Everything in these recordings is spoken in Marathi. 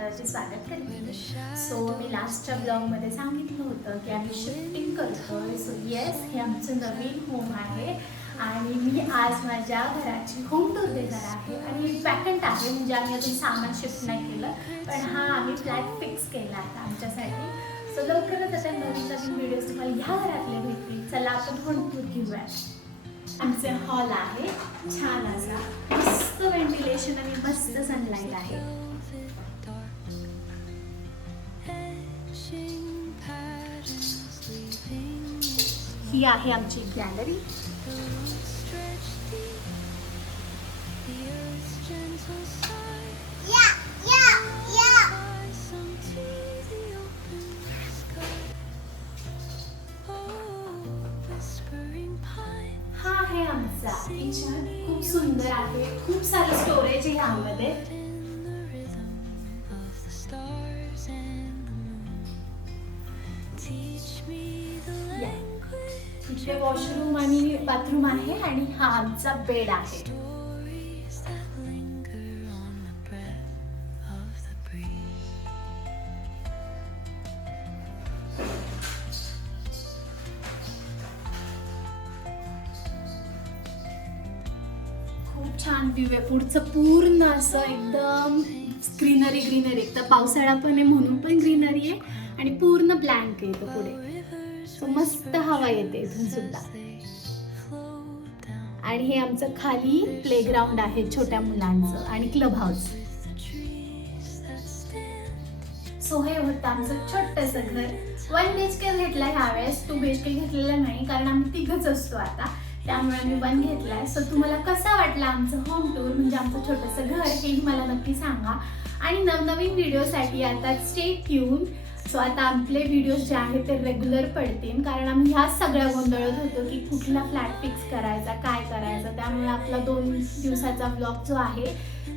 चॅनलवरती स्वागत करते. सो मी लास्टच्या ब्लॉगमध्ये सांगितलं होतं की आम्ही शिफ्टिंग करतोय. सो येस, हे आमचं नवीन होम आहे आणि मी आज माझ्या घराची होम टूर देणार आहे. आणि वॅकंट आहे, म्हणजे आम्ही अजून सामान शिफ्ट नाही केलं, पण हा आम्ही फ्लॅट फिक्स केला आहे आमच्यासाठी. सो लवकरच आता नवीन नवीन व्हिडिओज तुम्हाला ह्या घरातले भेटतील. चला आपण होम टूर घेऊया. आमचे हॉल आहे, छान असा मस्त व्हेंटिलेशन आणि मस्त सनलाईट आहे. ही आहे आमची गॅलरी. हा आहे आमचा किचन, खूप सुंदर आहे, खूप सारं स्टोरेज आहे ह्यामध्ये. इथे वॉशरूम आणि बाथरूम आहे आणि हा आमचा बेड आहे. खूप छान व्ह्यू आहे. पुढचं पूर्ण असं एकदम ग्रीनरी ग्रीनरी. एकदा पावसाळा पण आहे म्हणून पण ग्रीनरी आहे आणि पूर्ण ब्लँक आहे तो पुढे. सो मस्त हवा येते इथून सुद्धा. आणि हे आमचं खाली प्लेग्राऊंड आहे छोट्या मुलांचं आणि क्लब हाऊस. सो हे होतं आमचं छोटंसं घर. 1 BHK घेतलाय ह्यावेळेस, 2 BHK घेतलेला नाही, कारण आम्ही तिघच असतो आता, त्यामुळे आम्ही 1 घेतलाय. सो तुम्हाला कसा वाटला आमचं होम टूर, म्हणजे आमचं छोटंसं घर, हेही मला नक्की सांगा. आणि नवनवीन व्हिडिओसाठी आता स्टे ट्यून. सो आता आपले व्हिडिओज जे आहेत ते रेग्युलर पडतील, कारण आम्ही ह्याच सगळ्या गोंधळत होतो की कुठला फ्लॅट फिक्स करायचा, काय करायचं. त्यामुळे आपला 2 दिवसाचा ब्लॉग जो आहे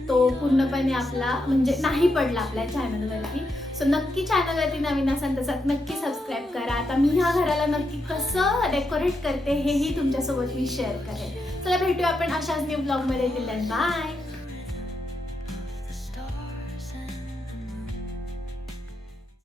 तो पूर्णपणे आपला म्हणजे नाही पडला आपल्या चॅनलवरती. सो नक्की चॅनलवरती नवीन असाल तर नक्की सबस्क्राईब करा. आता मी ह्या घराला नक्की कसं डेकोरेट करते हेही तुमच्यासोबत मी शेअर करेन. चला भेटूया आपण अशाच न्यू ब्लॉगमध्ये. बाय.